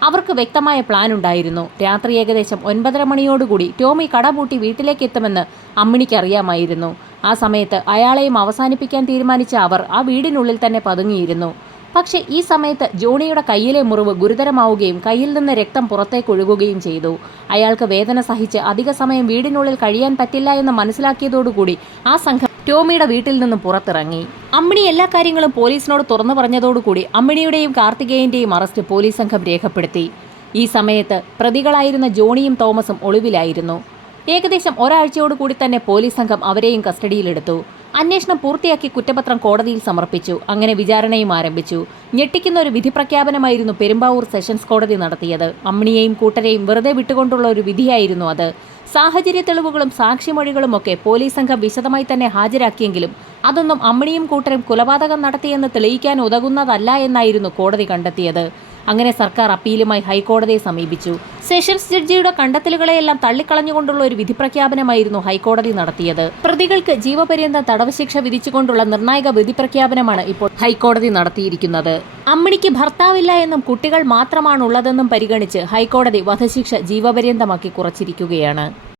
അവർക്ക് വ്യക്തമായ പ്ലാൻ ഉണ്ടായിരുന്നു. രാത്രി ഏകദേശം 9:30 മണിയോടുകൂടി ടോമി കടപൂട്ടി വീട്ടിലേക്ക് എത്തുമെന്ന് അമ്മിണിക്ക് അറിയാമായിരുന്നു. ആ സമയത്ത് അയാളെയും അവസാനിപ്പിക്കാൻ തീരുമാനിച്ച അവർ ആ വീടിനുള്ളിൽ തന്നെ പതുങ്ങിയിരുന്നു. പക്ഷേ ഈ സമയത്ത് ജോണിയുടെ കയ്യിലെ മുറിവ് ഗുരുതരമാവുകയും കയ്യിൽ നിന്ന് രക്തം പുറത്തേക്ക് ഒഴുകുകയും ചെയ്തു. അയാൾക്ക് വേദന സഹിച്ച് അധിക സമയം വീടിനുള്ളിൽ കഴിയാൻ പറ്റില്ല എന്ന് മനസ്സിലാക്കിയതോടുകൂടി ആ സംഘം ടോമിയുടെ വീട്ടിൽ നിന്നും പുറത്തിറങ്ങി. അമ്മിണി എല്ലാ കാര്യങ്ങളും പോലീസിനോട് തുറന്നു പറഞ്ഞതോടുകൂടി അമ്മിണിയുടെയും കാർത്തികേയന്റെയും അറസ്റ്റ് പോലീസ് സംഘം രേഖപ്പെടുത്തി. ഈ സമയത്ത് പ്രതികളായിരുന്ന ജോണിയും തോമസും ഒളിവിലായിരുന്നു. ഏകദേശം ഒരാഴ്ചയോടുകൂടി തന്നെ പോലീസ് സംഘം അവരെയും കസ്റ്റഡിയിലെടുത്തു. അന്വേഷണം പൂർത്തിയാക്കി കുറ്റപത്രം കോടതിയിൽ സമർപ്പിച്ചു. അങ്ങനെ വിചാരണയും ആരംഭിച്ചു. ഞെട്ടിക്കുന്ന ഒരു വിധി പ്രഖ്യാപനമായിരുന്നു പെരുമ്പാവൂർ സെഷൻസ് കോടതി നടത്തിയത്. അമ്മിണിയെയും കൂട്ടരെയും വെറുതെ വിട്ടുകൊണ്ടുള്ള ഒരു വിധിയായിരുന്നു അത്. സാഹചര്യ തെളിവുകളും സാക്ഷിമൊഴികളുമൊക്കെ പോലീസ് സംഘം വിശദമായി തന്നെ ഹാജരാക്കിയെങ്കിലും അതൊന്നും അമ്മിണിയും കൂട്ടരും കൊലപാതകം നടത്തിയെന്ന് തെളിയിക്കാൻ ഉതകുന്നതല്ല എന്നായിരുന്നു കോടതി കണ്ടെത്തിയത്. അങ്ങനെ സർക്കാർ അപ്പീലുമായി ഹൈക്കോടതിയെ സമീപിച്ചു. സെഷൻസ് ജഡ്ജിയുടെ കണ്ടെത്തലുകളെയെല്ലാം തള്ളിക്കളഞ്ഞുകൊണ്ടുള്ള ഒരു വിധി പ്രഖ്യാപനമായിരുന്നു ഹൈക്കോടതി നടത്തിയത്. പ്രതികൾക്ക് ജീവപര്യന്തം തടവ് ശിക്ഷ വിധിച്ചുകൊണ്ടുള്ള നിർണായക വിധി പ്രഖ്യാപനമാണ് ഇപ്പോൾ ഹൈക്കോടതി നടത്തിയിരിക്കുന്നത്. അമ്മിണിക്ക് ഭർത്താവില്ല എന്നും കുട്ടികൾ മാത്രമാണുള്ളതെന്നും പരിഗണിച്ച് ഹൈക്കോടതി വധശിക്ഷ ജീവപര്യന്തമാക്കി കുറച്ചിരിക്കുകയാണ്.